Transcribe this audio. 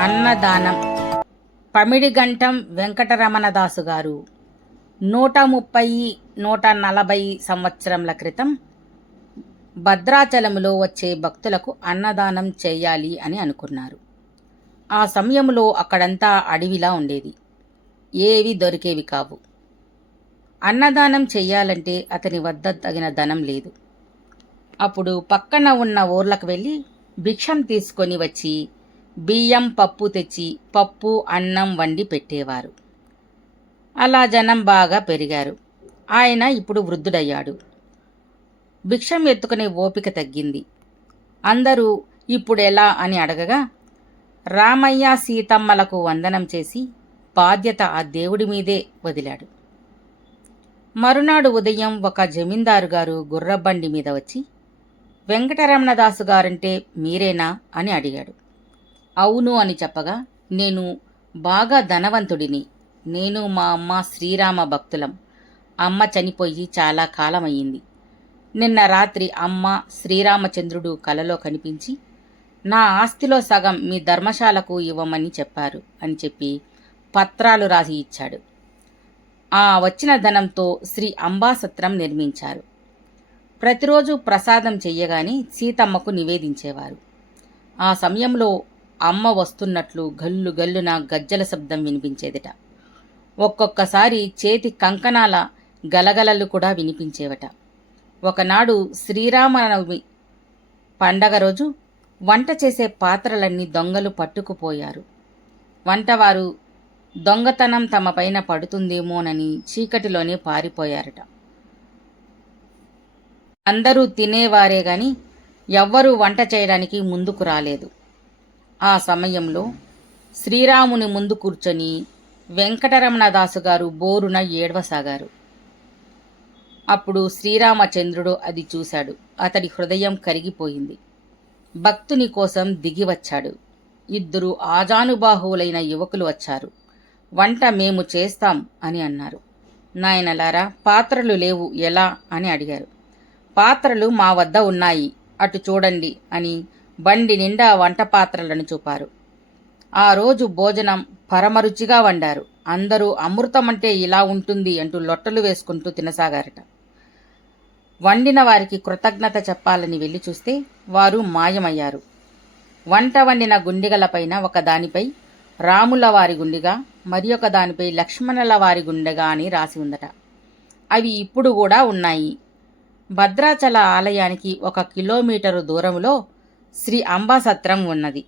అన్నదానం. పమిడిగంటం వెంకటరమణదాసు గారు 130-140 సంవత్సరముల క్రితం భద్రాచలములో వచ్చే భక్తులకు అన్నదానం చేయాలి అని అనుకున్నారు. ఆ సమయంలో అక్కడంతా అడవిలా ఉండేది. ఏవి దొరికేవి కావు. అన్నదానం చెయ్యాలంటే అతని వద్ద తగిన ధనం లేదు. అప్పుడు పక్కన ఉన్న ఊర్లకు వెళ్ళి భిక్షం తీసుకొని వచ్చి బియ్యం పప్పు తెచ్చి పప్పు అన్నం వండి పెట్టేవారు. అలా జనం బాగా పెరిగారు. ఆయన ఇప్పుడు వృద్ధుడయ్యాడు. భిక్షం ఎత్తుకునే ఓపిక తగ్గింది. అందరూ ఇప్పుడెలా అని అడగగా రామయ్య సీతమ్మలకు వందనం చేసి బాధ్యత ఆ దేవుడి మీదే వదిలాడు. మరునాడు ఉదయం ఒక జమీందారు గారు గుర్రబండి మీద వచ్చి వెంకటరమణదాసు గారంటే మీరేనా అని అడిగాడు. అవును అని చెప్పగా, నేను బాగా ధనవంతుడిని. నేను మా అమ్మ శ్రీరామ భక్తులం. అమ్మ చనిపోయి చాలా కాలమయ్యింది. నిన్న రాత్రి అమ్మ శ్రీరామచంద్రుడు కలలో కనిపించి నా ఆస్తిలో సగం మీ ధర్మశాలకు ఇవ్వమని చెప్పారు అని చెప్పి పత్రాలు రాసి ఇచ్చాడు. ఆ వచ్చిన ధనంతో శ్రీ అంబాసత్రం నిర్మించారు. ప్రతిరోజు ప్రసాదం చెయ్యగానే సీతమ్మకు నివేదించేవారు. ఆ సమయంలో అమ్మ వస్తున్నట్లు గల్లు గల్లున గజ్జల శబ్దం వినిపించేదిట. ఒక్కొక్కసారి చేతి కంకణాల గలగలలు కూడా వినిపించేవట. ఒకనాడు శ్రీరామనవమి పండగ రోజు వంట చేసే పాత్రలన్నీ దొంగలు పట్టుకుపోయారు. వంటవారు దొంగతనం తమ పైన పడుతుందేమోనని చీకటిలోనే పారిపోయారట. అందరూ తినేవారే గాని ఎవ్వరూ వంట చేయడానికి ముందుకు రాలేదు. ఆ సమయంలో శ్రీరాముని ముందు కూర్చొని వెంకటరమణదాసు గారు బోరున ఏడవసాగారు. అప్పుడు శ్రీరామచంద్రుడు అది చూశాడు. అతడి హృదయం కరిగిపోయింది. భక్తుని కోసం దిగివచ్చాడు. 2 ఆజానుబాహువులైన యువకులు వచ్చారు. వంట మేము చేస్తాం అని అన్నారు. నాయనలారా, పాత్రలు లేవు ఎలా అని అడిగారు. పాత్రలు మా వద్ద ఉన్నాయి, అటు చూడండి అని బండి నిండా వంట పాత్రలను చూపారు. ఆ రోజు భోజనం పరమరుచిగా వండారు. అందరూ అమృతమంటే ఇలా ఉంటుంది అంటూ లొట్టలు వేసుకుంటూ తినసాగారట. వండిన వారికి కృతజ్ఞత చెప్పాలని వెళ్ళి చూస్తే వారు మాయమయ్యారు. వంట వండిన గుండిగలపైన ఒకదానిపై రాముల వారి గుండిగా, మరి ఒక దానిపై లక్ష్మణుల వారి గుండెగా అని రాసి ఉందట. అవి ఇప్పుడు కూడా ఉన్నాయి. భద్రాచల ఆలయానికి 1 కిలోమీటరు దూరంలో శ్రీ అంబాసత్రం ఉన్నది.